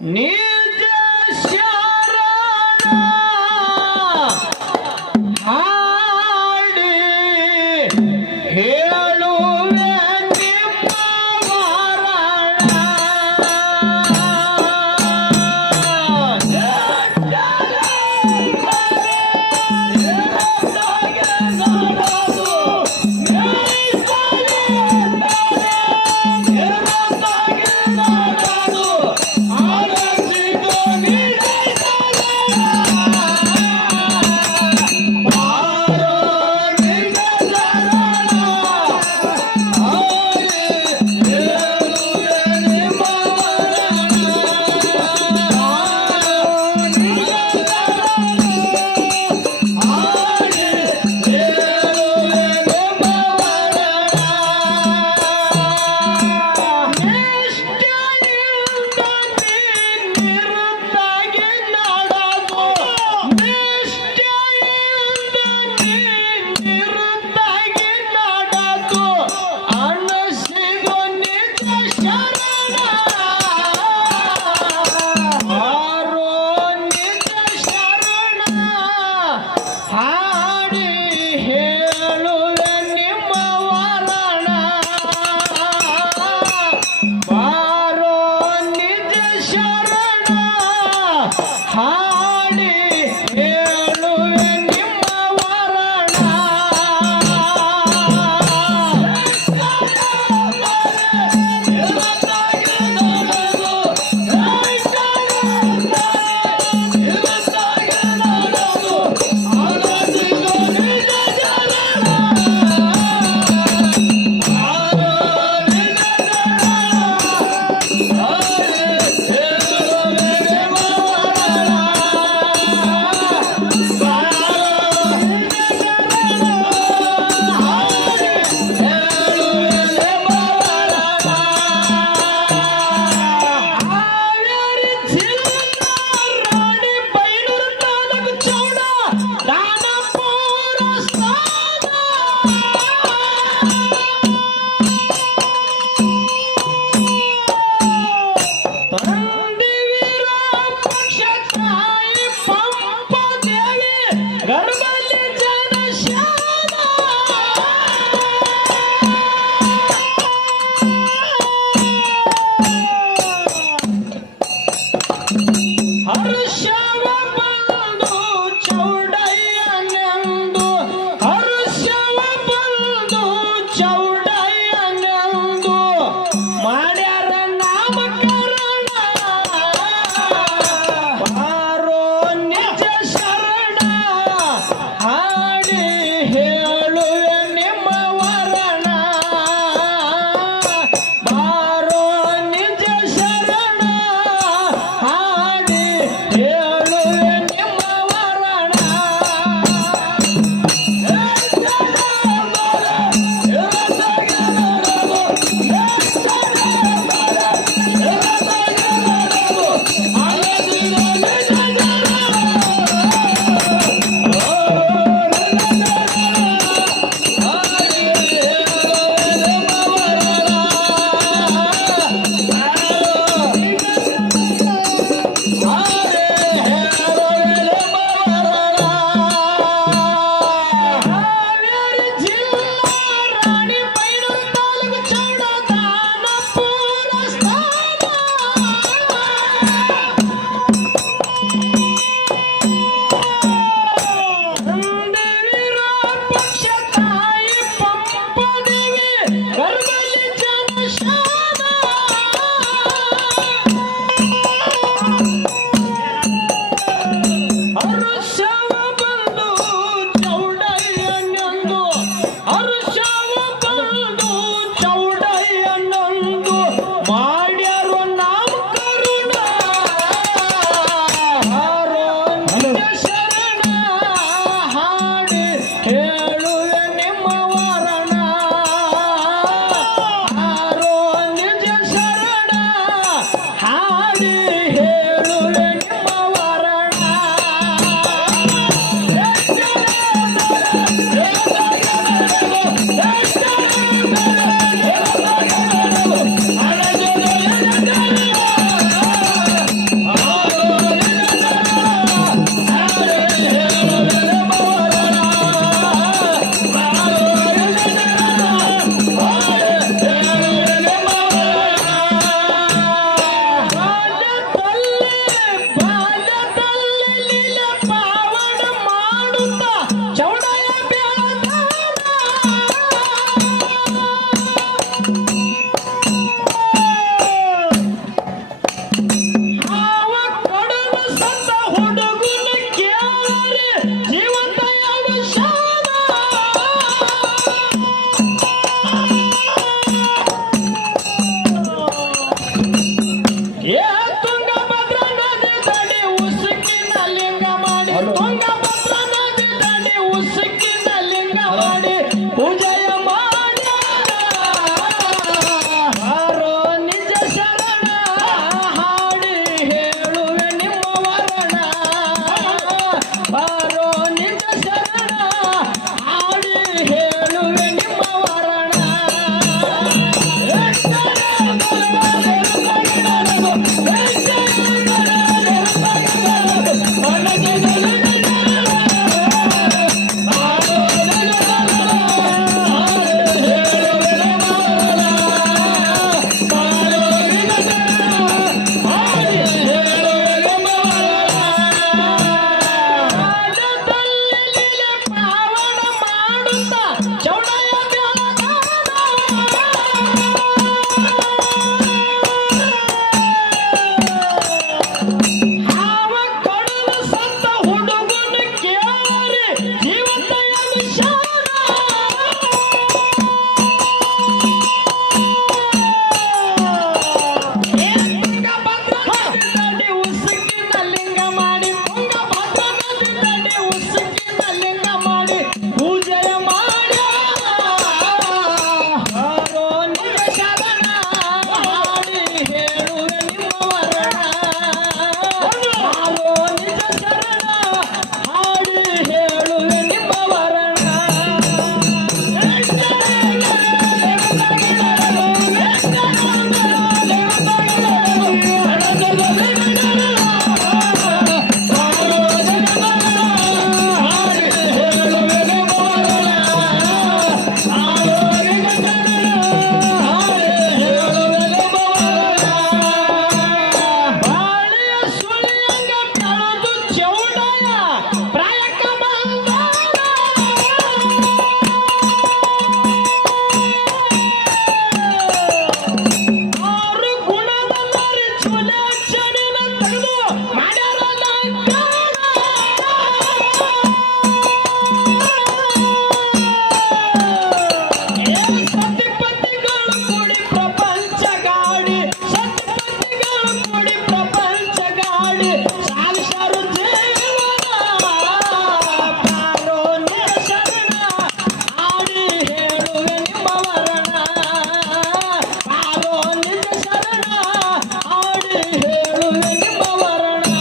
ನಿಜ ಶರಣ ಹಾಡಿ ಹೇಳುವೆ ನಿಮ್ಮ ವರಣ. ಸುಲಕ್ಷಣ ತೆಗೆದು ಮಾಡ್ಯಾರ ಸತಿಪತಿಗಳು ಕೂಡಿ ಪ್ರಪಂಚ ಗಾಡಿ ಸತಿಪತಿಗಳು ಕೂಡಿ ಪ್ರಪಂಚ ಗಾಡಿ ಸಾವಿರಾರು ಜೀವನ ಪಾರೋ ನಿಶರಣ ಆಡಿ ಹೇಳುವೆ ನಿಮ್ಮ ವರ್ಣ ಪಾರೋ ನಿಶರಣ ಆಡಿ ಹೇಳುವೆ ನಿಮ್ಮ ವರ್ಣ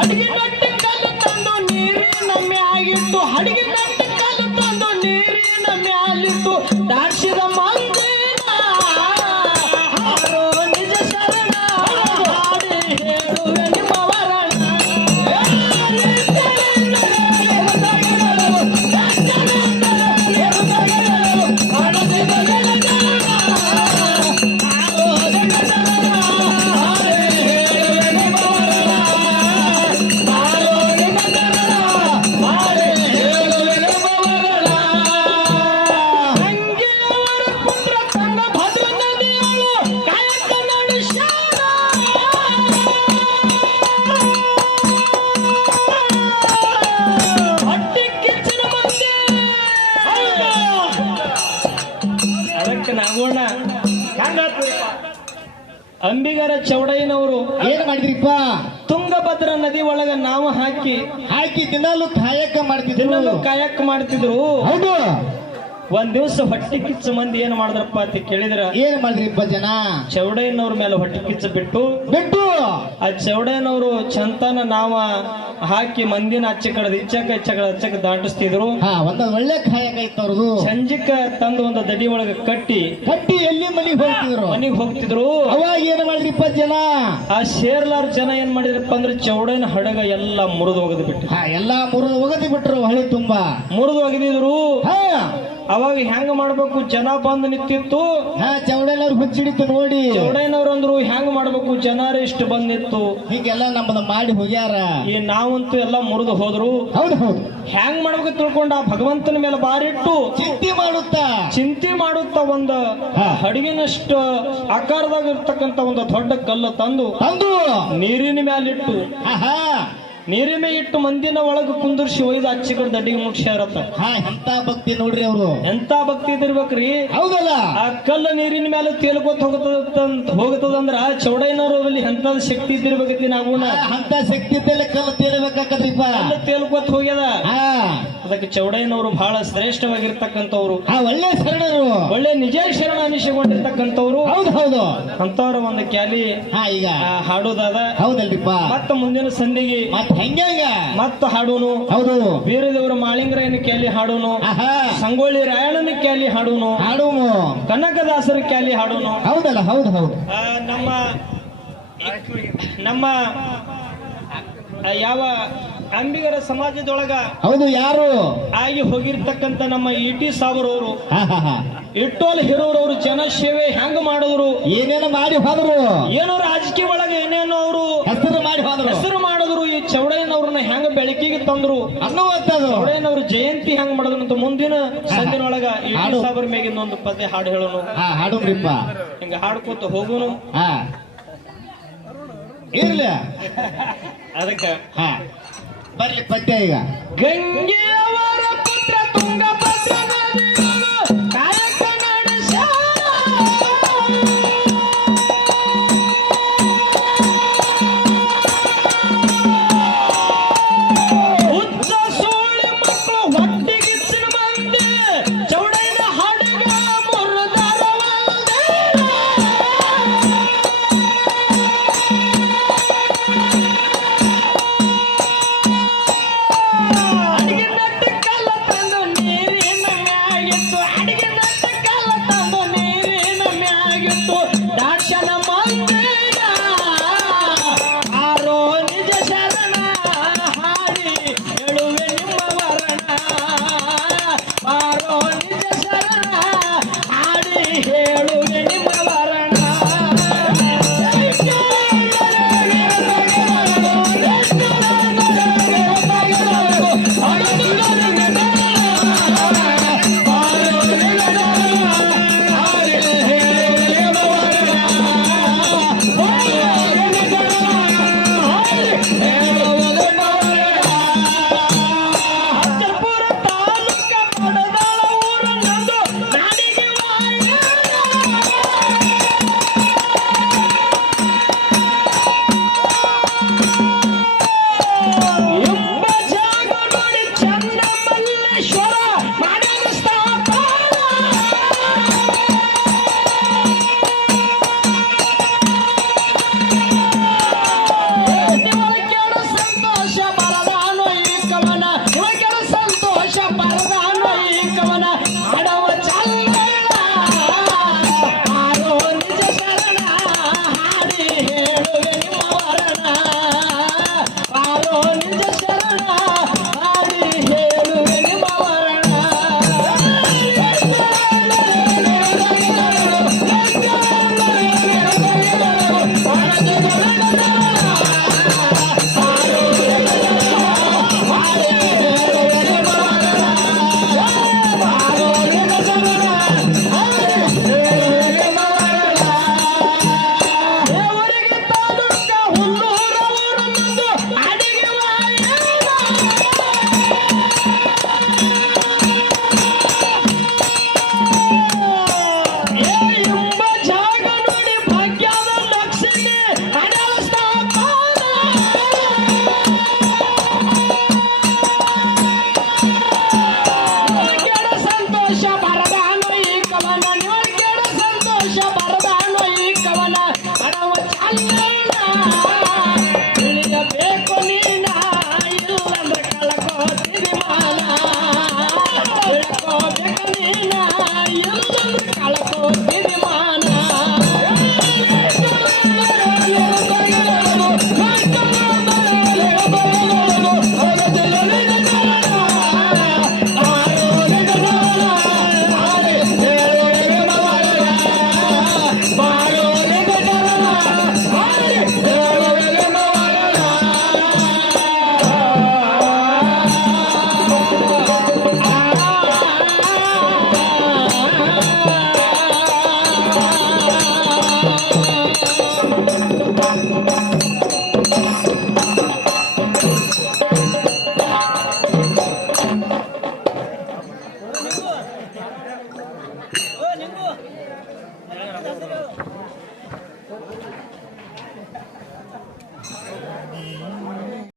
ಅಡಿಗೆ ಕಟ್ಟಿ ಕಲ್ಲು ತಂದು ನೀರಿನ ಮ್ಯಾಲಿಟ್ಟು ದಾಡ್ಸಿದ ಮಂದಿನ ಹಾರೋ ನಿಜ ಶರಣ ಹಾಡಿ ಹೇಳುವೆ ನಿಮ್ಮ ವರ್ಣ ಅಂಬಿಗರ ಚೌಡಯ್ಯನವರು ಏನ್ ಮಾಡಿದ್ರಿಪ್ಪ? ತುಂಗಭದ್ರಾ ನದಿ ಒಳಗ ನಾವು ಹಾಕಿ ದಿನಾಲು ಕಾಯಕ ಮಾಡ್ತಿದ್ರು. ಹೌದು. ಒಂದ್ ದಿವಸ ಹೊಟ್ಟೆ ಕಿಚ್ಚು ಮಂದಿ ಏನ್ ಮಾಡಿದ್ರಪ್ಪ ಅಂತ ಕೇಳಿದ್ರ ಏನ್ ಮಾಡಿದ್ರಿಪ್ಪ ಜನ? ಚೌಡಯ್ಯನವ್ರ ಮೇಲೆ ಹೊಟ್ಟೆ ಕಿಚ್ಚು ಬಿಟ್ಟು ಆ ಚೌಡಯ್ಯನವರು ಚಂತನ ನಾವ ಹಾಕಿ ಮಂದಿನ ಅಚ್ಚ ಕಡದ ಇಚ್ಚಕ ದಾಟಿಸ್ತಿದ್ರು. ಒಂದೊಂದ್ ಒಳ್ಳೆ ಕಾಯಕ ಇತ್ತು ಅವ್ರದು. ಸಂಜಿಕ ತಂದು ಒಂದು ದಡಿ ಒಳಗ ಕಟ್ಟಿ ಎಲ್ಲಿ ಮನಿಗ್ ಹೋಗ್ತಿದ್ರು. ಅವಾಗ ಏನ್ ಮಾಡಿದ್ರಿಪ್ಪ ಜನ? ಆ ಶೇರ್ಲಾರ್ ಜನ ಏನ್ ಮಾಡಿದ್ರಪ್ಪ ಅಂದ್ರೆ ಚೌಡಯ್ಯನ ಹಡಗ ಎಲ್ಲ ಮುರಿದು ಒಗದು ಬಿಟ್ಟು ಎಲ್ಲಾ ಮುರಿದು ಒಗದಿ ಬಿಟ್ರು. ಹಳಿ ತುಂಬಾ ಮುರಿದು ಒಗದಿದ್ರು. ಅವಾಗ ಹೆಂಗ ಮಾಡ್ಬೇಕು? ಜನ ಬಂದು ನಿಂತಿತ್ತು. ಚೌಡಯ್ಯನವ್ರು ಹುಚ್ಚಿಡಿತು ನೋಡಿ. ಚೌಡಯ್ಯನವ್ರು ಅಂದ್ರು ಹೆಂಗ ಮಾಡ್ಬೇಕು? ಜನರ ಇಷ್ಟು ಬಂದಿತ್ತು. ಹೀಗೆಲ್ಲ ನಮ್ಮನ್ನ ಮಾಡಿ ಹೋಗ್ಯಾರ. ಈ ನಾವಂತೂ ಎಲ್ಲ ಮುರಿದು ಹೋದ್ರು. ಹೌದು. ಹೆಂಗ್ ಮಾಡ್ಬೇಕು ತಿಳ್ಕೊಂಡ ಭಗವಂತನ ಮೇಲೆ ಬಾರಿಟ್ಟು ಚಿಂತೆ ಮಾಡುತ್ತಾ ಒಂದು ಹಡಗಿನಷ್ಟು ಆಕಾರದಾಗ ಇರ್ತಕ್ಕಂತ ಒಂದು ದೊಡ್ಡ ಕಲ್ಲು ತಂದು ನೀರಿನ ಮ್ಯಾಲಿಟ್ಟು ನೀರಿನ ಇಟ್ಟು ಮಂದಿನ ಒಳಗ ಕುಂದರ್ಸಿ ಒಯ್ದು ಅಚ್ಚಿ ಕಡೆ ದಡ್ಡಿಗೆ ಮುಟ್ಸ್ಯಾರತ್ತ. ಎಂತ ಭಕ್ತಿ ನೋಡ್ರಿ ಅವರು. ಎಂತ ಭಕ್ತಿ ಇದಿರ್ಬೇಕ್ರಿ. ಹೌದಲ್ಲ. ಆ ಕಲ್ಲ ನೀರಿನ ಮೇಲೆ ತೇಲ್ಕೋತ್ ಹೋಗತದಂದ್ರ ಚೌಡಯ್ಯನವರಲ್ಲಿ ಎಂತ ಶಕ್ತಿ ಇದ್ದಿರ್ಬೇಕತಿ. ನಾವು ಅಂತ ಶಕ್ತಿ ಕಲ್ಲು ತೇಲ್ಬೇಕಾಕತ್ರಿಪ್ಪ. ಕಲ್ಲು ತೇಲ್ಕೋತ್ ಹೋಗ್ಯದ. ಅದಕ್ಕೆ ಚೌಡಯ್ಯನವರು ಬಹಳ ಶ್ರೇಷ್ಠವಾಗಿರ್ತಕ್ಕಂಥವ್ರು. ಒಳ್ಳೆ ಶರಣರು, ಒಳ್ಳೆ ನಿಜ ಶರಣ ಅನಿಸಿಕೊಂಡಿರ್ತಕ್ಕಂಥವ್ರು. ಹೌದು. ಅಂತವ್ರ ಒಂದು ಕ್ಯಾಲಿ ಈಗ ಹಾಡೋದಾದ. ಹೌದಲ್ರಿಪ್ಪ. ಮತ್ತ ಮುಂದಿನ ಸಂಧಿಗೆ ಮತ್ತ ಹಾಡೋನು. ಹೌದು. ವೀರದೇವರ ಮಾಳಿಂಗರಾಯನ ಕ್ಯಾಲಿ ಹಾಡೋನು. ಸಂಗೊಳ್ಳಿ ರಾಯಣ್ಣನ ಕ್ಯಾಲಿ ಹಾಡೋನು. ಕನಕದಾಸರ ಕ್ಯಾಲಿ ಹಾಡೋನು. ಹೌದಲ್ಲ. ಹೌದು. ನಮ್ಮ ಯಾವ ಅಂಬಿಗರ ಸಮಾಜದೊಳಗ ಹೌದು ಯಾರು ಆಗಿ ಹೋಗಿರ್ತಕ್ಕಂತ ನಮ್ಮ ಇಟಿ ಸಾಬರವರು ಹಾ ಹಾ ಹಾ ಇಟ್ಟೋಲ್ ಹಿರೋರವರು ಜನಸೇವೆ ಹೆಂಗ ಮಾಡಿದ್ರು, ಏನೇನು ಮಾಡಿ ಹೋದ್ರು, ಏನೋ ರಾಜಕೀಯ ಒಳಗ ಏನೇನೋ ಅವರು ಹೆಸರು ಮಾಡಿ ಹೋದ್ರು, ಹೆಸರು ಮಾಡಿದ್ರು. ಈ ಚೌಡಯ್ಯನವ್ರನ್ನ ಹೆಂಗ ಬೆಳಕಿಗೆ ತಂದ್ರು ಅನ್ನುವಂಥದ್ದು. ಚೌಡಯ್ಯನವ್ರ ಜಯಂತಿ ಹೆಂಗ್ ಮಾಡಿದ್ರು ಅಂತ ಮುಂದಿನ ಸಂದಿನೊಳಗ ಇಟಿ ಸಾಬರ್ ಮೇಗಿನ ಒಂದು ಪದ್ಯ ಹಾಡು ಹೇಳೋನು. ಹಾಡುಗ್ರಿಪ್ಪ ಹಿಂಗ ಹಾಡ್ಕೋತ ಹೋಗುನು. ಹಾ ಇರ್ಲಿ ಅದಕ್ಕ ಹಾ ಬರ್ಲಿ ಪದ್ಯ ಈಗ. ಗಂಗೆಯವರ